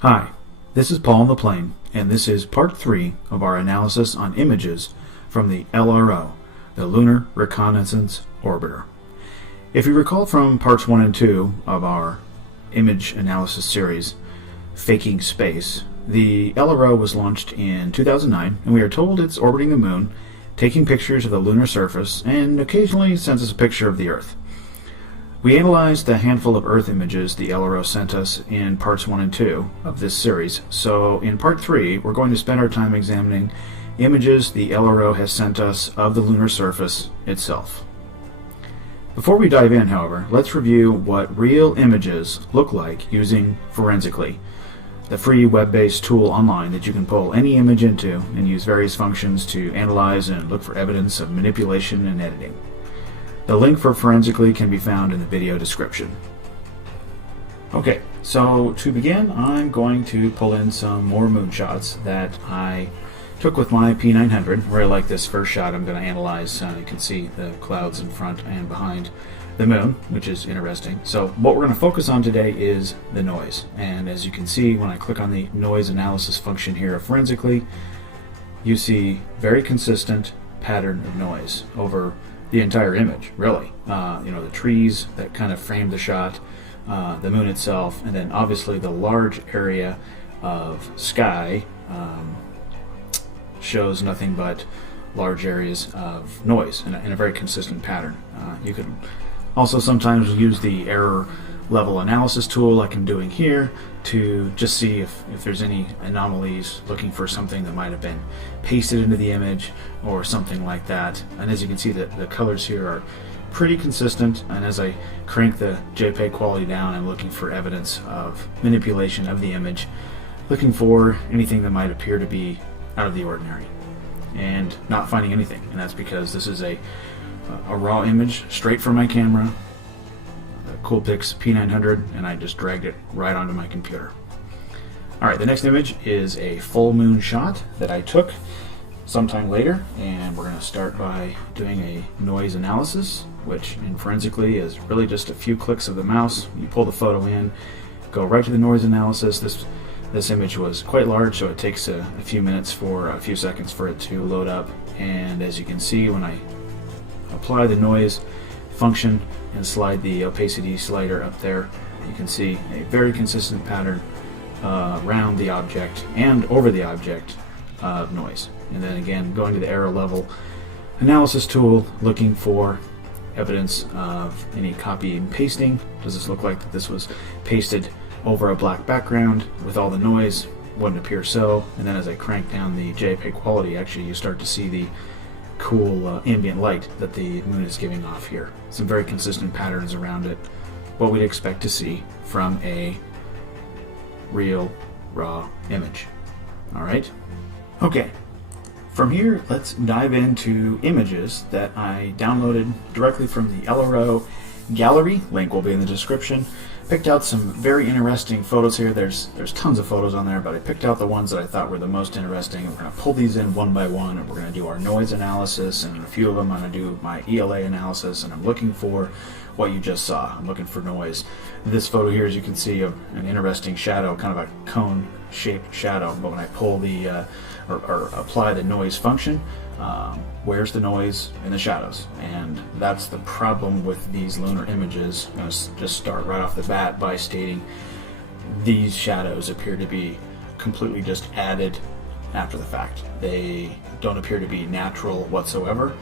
Hi, this is Paul on the plane, and this is part 3 of our analysis on images from the LRO, the Lunar Reconnaissance Orbiter. If you recall from parts 1 and 2 of our image analysis series, Faking Space, the LRO was launched in 2009, and we are told it's orbiting the moon, taking pictures of the lunar surface, and occasionally sends us a picture of the Earth. We analyzed the handful of Earth images the LRO sent us in parts 1 and 2 of this series, so in part 3 we're going to spend our time examining images the LRO has sent us of the lunar surface itself. Before we dive in, however, let's review what real images look like using Forensically, the free web-based tool online that you can pull any image into and use various functions to analyze and look for evidence of manipulation and editing. The link for Forensically can be found in the video description. Okay, so to begin, I'm going to pull in some more moonshots that I took with my P900. Where I like this first shot, I'm going to analyze. You can see the clouds in front and behind the moon, which is interesting. So what we're going to focus on today is the noise. And as you can see, when I click on the noise analysis function here of Forensically, you see very consistent pattern of noise over the entire image, really. The trees that kind of frame the shot, the moon itself, and then obviously the large area of sky shows nothing but large areas of noise in a very consistent pattern. You could also sometimes use the error level analysis tool like I'm doing here to just see if there's any anomalies, looking for something that might have been pasted into the image or something like that. And as you can see, the colors here are pretty consistent, and as I crank the JPEG quality down, I'm looking for evidence of manipulation of the image, looking for anything that might appear to be out of the ordinary, and not finding anything. And that's because this is a raw image straight from my camera, Coolpix P900, and I just dragged it right onto my computer. Alright, the next image is a full moon shot that I took sometime later, and we're going to start by doing a noise analysis, which in Forensically is really just a few clicks of the mouse. You pull the photo in, go right to the noise analysis. This image was quite large, so it takes a few seconds for it to load up, and as you can see, when I apply the noise function and slide the opacity slider up there, you can see a very consistent pattern around the object and over the object of noise. And then again, going to the error level analysis tool, looking for evidence of any copy and pasting. Does this look like that this was pasted over a black background with all the noise? Wouldn't appear so. And then as I crank down the JPEG quality, actually you start to see the cool ambient light that the moon is giving off here. Some very consistent patterns around it, what we'd expect to see from a real raw image. Alright, okay, from here let's dive into images that I downloaded directly from the LRO gallery. Link will be in the description. Picked out some very interesting photos here. There's tons of photos on there, but I picked out the ones that I thought were the most interesting. We're going to pull these in one by one, and we're going to do our noise analysis, and a few of them I'm going to do my ELA analysis, and I'm looking for what you just saw. I'm looking for noise. This photo here, as you can see, of an interesting shadow, kind of a cone-shaped shadow, but when I pull the or apply the noise function, where's the noise in the shadows? And that's the problem with these lunar images. I'm going to just start right off the bat by stating these shadows appear to be completely just added after the fact. They don't appear to be natural whatsoever.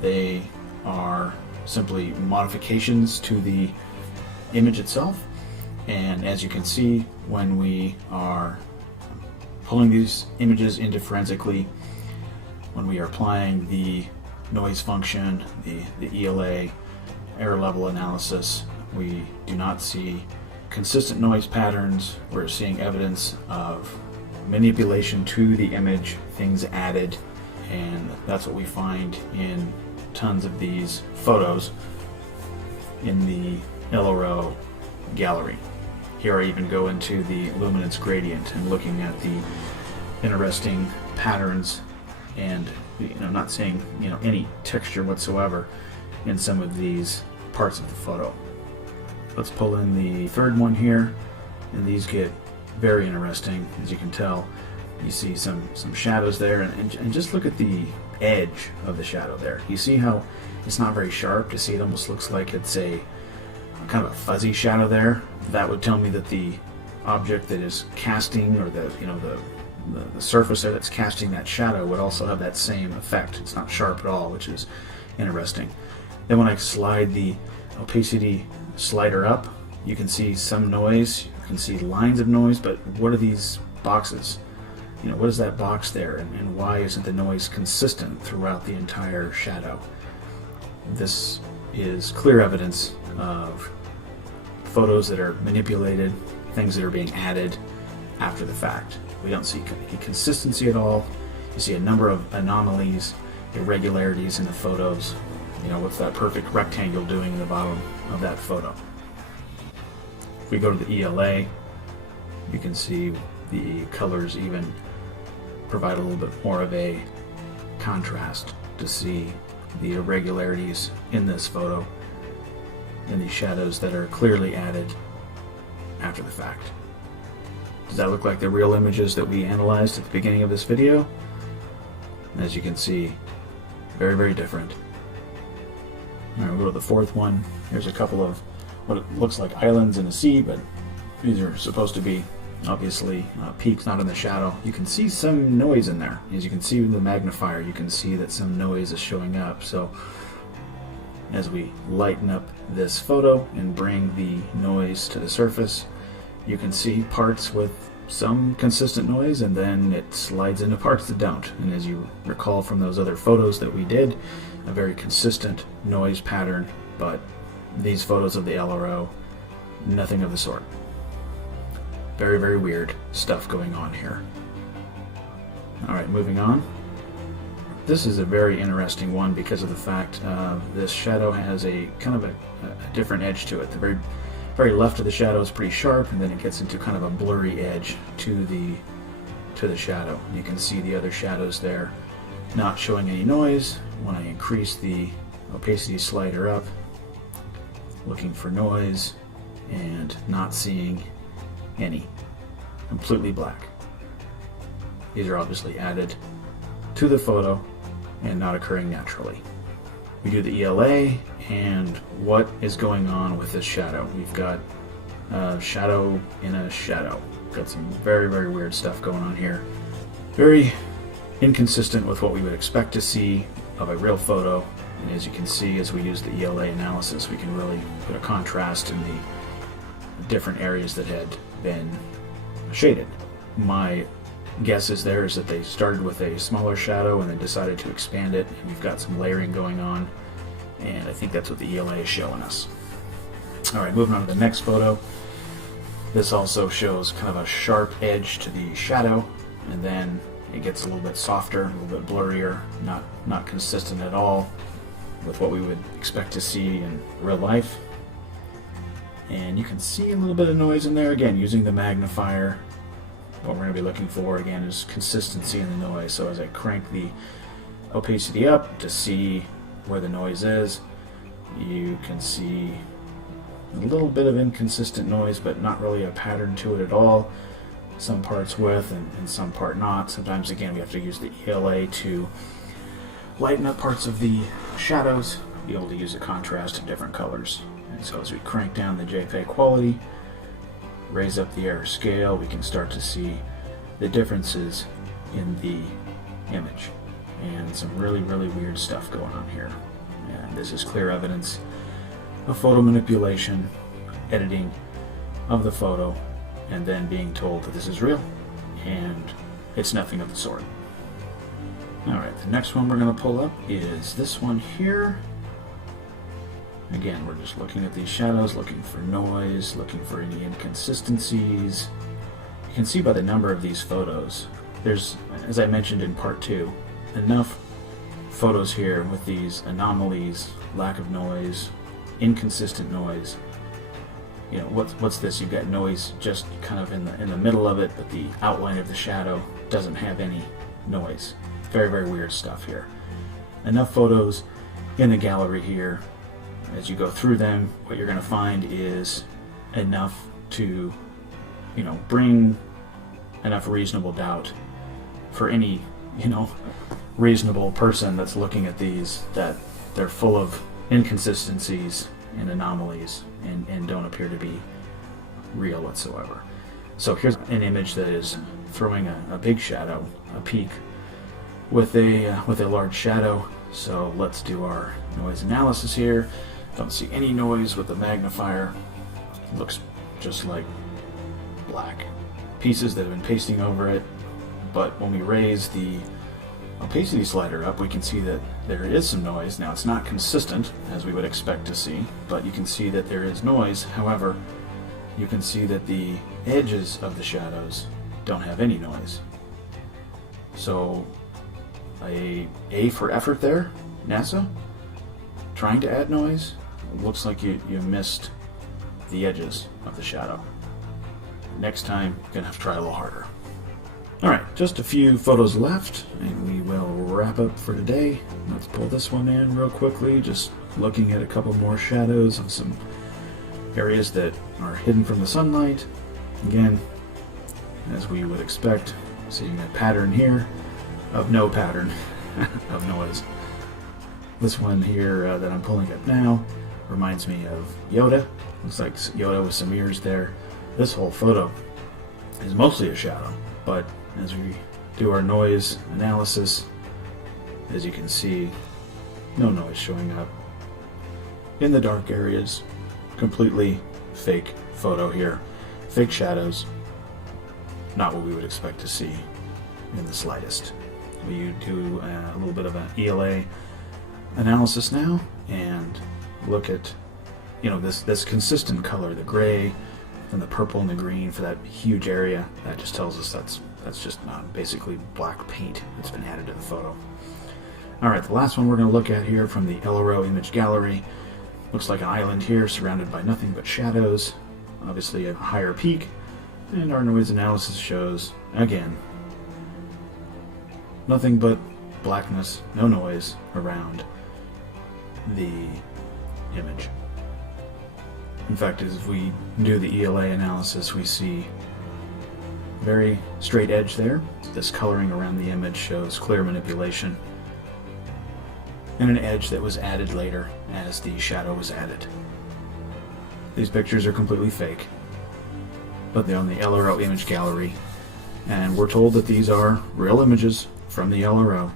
They are simply modifications to the image itself. And as you can see, when we are pulling these images into Forensically, when we are applying the noise function, the ELA, error level analysis, we do not see consistent noise patterns. We're seeing evidence of manipulation to the image, things added, and that's what we find in tons of these photos in the LRO gallery. Here I even go into the luminance gradient and looking at the interesting patterns and not seeing any texture whatsoever in some of these parts of the photo. Let's pull in the third one here, and these get very interesting. As you can tell, you see some shadows there, and just look at the edge of the shadow there. You see how it's not very sharp. You see it almost looks like it's a kind of a fuzzy shadow there. That would tell me that the object that is casting, or the surface there that's casting that shadow, would also have that same effect. It's not sharp at all, which is interesting. Then when I slide the opacity slider up, you can see some noise, you can see lines of noise, but what are these boxes? What is that box there, and why isn't the noise consistent throughout the entire shadow? This is clear evidence of photos that are manipulated, things that are being added after the fact. We don't see any consistency at all. You see a number of anomalies, irregularities in the photos. What's that perfect rectangle doing in the bottom of that photo? If we go to the ELA, you can see the colors even provide a little bit more of a contrast to see the irregularities in this photo and the shadows that are clearly added after the fact. Does that look like the real images that we analyzed at the beginning of this video? As you can see, very, very different. All right, we'll go to the fourth one. Here's a couple of what it looks like islands in the sea, but these are supposed to be obviously peaks, not in the shadow. You can see some noise in there. As you can see with the magnifier, you can see that some noise is showing up. So as we lighten up this photo and bring the noise to the surface, you can see parts with some consistent noise, and then it slides into parts that don't. And as you recall from those other photos that we did, a very consistent noise pattern, but these photos of the LRO, nothing of the sort. Very, very weird stuff going on here. Alright, moving on. This is a very interesting one because of the fact this shadow has a kind of a different edge to it. The very left of the shadow is pretty sharp, and then it gets into kind of a blurry edge to the shadow. You can see the other shadows there not showing any noise. When I increase the opacity slider up, looking for noise and not seeing any. Completely black. These are obviously added to the photo and not occurring naturally. We do the ELA, and what is going on with this shadow? We've got a shadow in a shadow. We've got some very, very weird stuff going on here. Very inconsistent with what we would expect to see of a real photo. And as you can see, as we use the ELA analysis, we can really put a contrast in the different areas that had been shaded. My guess is that they started with a smaller shadow and then decided to expand it, and we've got some layering going on, and I think that's what the ELA is showing us. Alright, moving on to the next photo. This also shows kind of a sharp edge to the shadow, and then it gets a little bit softer, a little bit blurrier, not consistent at all with what we would expect to see in real life. And you can see a little bit of noise in there, again, using the magnifier. What we're going to be looking for, again, is consistency in the noise. So as I crank the opacity up to see where the noise is, you can see a little bit of inconsistent noise, but not really a pattern to it at all. Some parts with and some part not. Sometimes, again, we have to use the ELA to lighten up parts of the shadows, be able to use a contrast in different colors. And so as we crank down the JPEG quality, raise up the error scale, we can start to see the differences in the image. And some really, really weird stuff going on here. And this is clear evidence of photo manipulation, editing of the photo, and then being told that this is real, and it's nothing of the sort. Alright, the next one we're going to pull up is this one here. Again, we're just looking at these shadows, looking for noise, looking for any inconsistencies. You can see by the number of these photos, there's, as I mentioned in part 2, enough photos here with these anomalies, lack of noise, inconsistent noise. You know, what's this? You've got noise just kind of in the middle of it, but the outline of the shadow doesn't have any noise. Very, very weird stuff here. Enough photos in the gallery here. As you go through them, what you're going to find is enough to bring enough reasonable doubt for any, reasonable person that's looking at these, that they're full of inconsistencies and anomalies and don't appear to be real whatsoever. So here's an image that is throwing a big shadow, a peak, with a large shadow. So let's do our noise analysis here. Don't see any noise with the magnifier. Looks just like black pieces that have been pasting over it. But when we raise the opacity slider up, we can see that there is some noise. Now it's not consistent as we would expect to see, but you can see that there is noise. However, you can see that the edges of the shadows don't have any noise. So a for effort there, NASA, trying to add noise. It looks like you missed the edges of the shadow. Next time, you're gonna have to try a little harder. Alright, just a few photos left, and we will wrap up for today. Let's pull this one in real quickly, just looking at a couple more shadows of some areas that are hidden from the sunlight. Again, as we would expect, seeing a pattern here of no pattern of noise. This one here that I'm pulling up now reminds me of Yoda. Looks like Yoda with some ears there. This whole photo is mostly a shadow, but as we do our noise analysis, as you can see, no noise showing up in the dark areas. Completely fake photo here. Fake shadows. Not what we would expect to see in the slightest. We do a little bit of an ELA analysis now and look at this consistent color, the gray and the purple and the green for that huge area. That just tells us that's just basically black paint that's been added to the photo. Alright, the last one we're going to look at here from the LRO image gallery. Looks like an island here surrounded by nothing but shadows. Obviously a higher peak, and our noise analysis shows, again, nothing but blackness, no noise around the image. In fact, as we do the ELA analysis, we see very straight edge there. This coloring around the image shows clear manipulation, and an edge that was added later as the shadow was added. These pictures are completely fake, but they're on the LRO image gallery, and we're told that these are real images from the LRO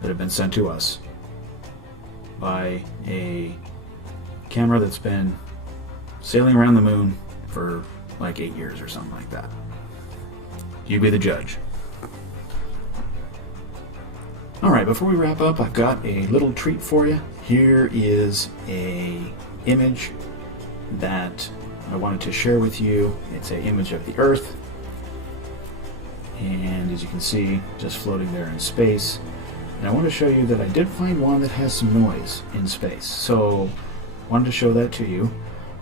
that have been sent to us by a camera that's been sailing around the moon for like 8 years or something like that. You be the judge. Alright, before we wrap up, I've got a little treat for you. Here is a image that I wanted to share with you. It's an image of the Earth, and as you can see, just floating there in space. And I want to show you that I did find one that has some noise in space. So I wanted to show that to you,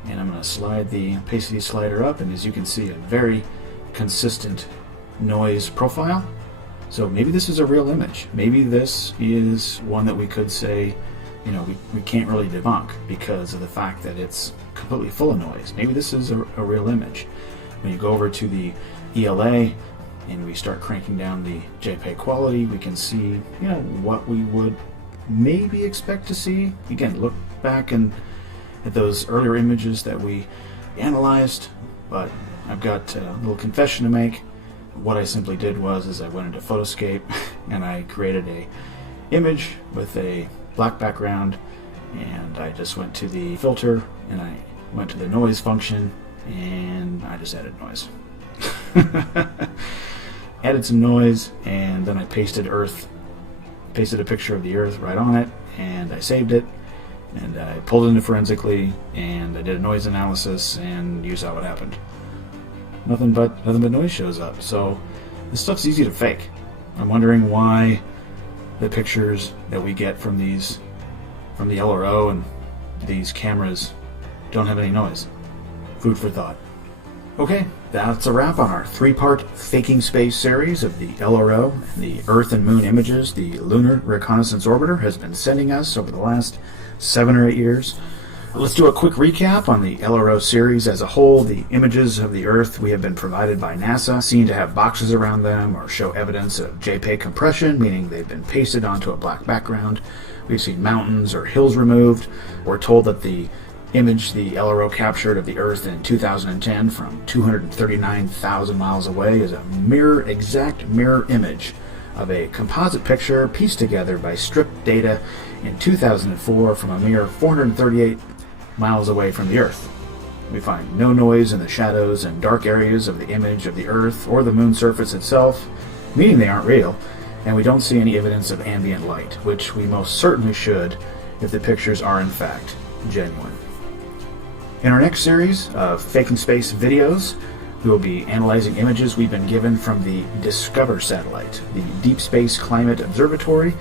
and I'm going to slide the opacity slider up, and as you can see, a very consistent noise profile. So maybe this is a real image. Maybe this is one that we could say, we can't really debunk because of the fact that it's completely full of noise. Maybe this is a real image. When you go over to the ELA and we start cranking down the JPEG quality, we can see, what we would maybe expect to see. Again, look back at those earlier images that we analyzed, but I've got a little confession to make. What I simply did was I went into Photoscape and I created a image with a black background, and I just went to the filter and I went to the noise function and I just added noise. Added some noise, and then I pasted a picture of the Earth right on it, and I saved it, and I pulled it into forensically, and I did a noise analysis, and you saw what happened. Nothing but noise shows up. So this stuff's easy to fake. I'm wondering why the pictures that we get from the LRO and these cameras don't have any noise. Food for thought. Okay, that's a wrap on our 3-part Faking Space series of the LRO and the Earth and Moon images the Lunar Reconnaissance Orbiter has been sending us over the last 7 or 8 years. Let's do a quick recap on the LRO series as a whole. The images of the Earth we have been provided by NASA seem to have boxes around them or show evidence of JPEG compression, meaning they've been pasted onto a black background. We've seen mountains or hills removed. We're told that the image the LRO captured of the Earth in 2010 from 239,000 miles away is a exact mirror image of a composite picture pieced together by stripped data in 2004 from a mere 438 miles away from the Earth. We find no noise in the shadows and dark areas of the image of the Earth or the moon surface itself, meaning they aren't real, and we don't see any evidence of ambient light, which we most certainly should if the pictures are in fact genuine. In our next series of Faking Space videos, we will be analyzing images we've been given from the Discover satellite, the Deep Space Climate Observatory,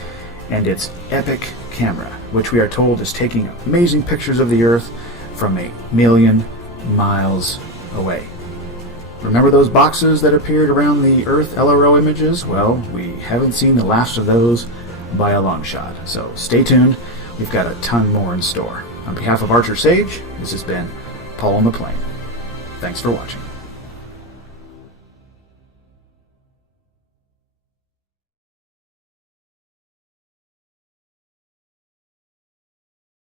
and its EPIC camera, which we are told is taking amazing pictures of the Earth from 1,000,000 miles away. Remember those boxes that appeared around the Earth LRO images? Well, we haven't seen the last of those by a long shot, so stay tuned. We've got a ton more in store. On behalf of Archer Sage, this has been Paul on the Plane. Thanks for watching.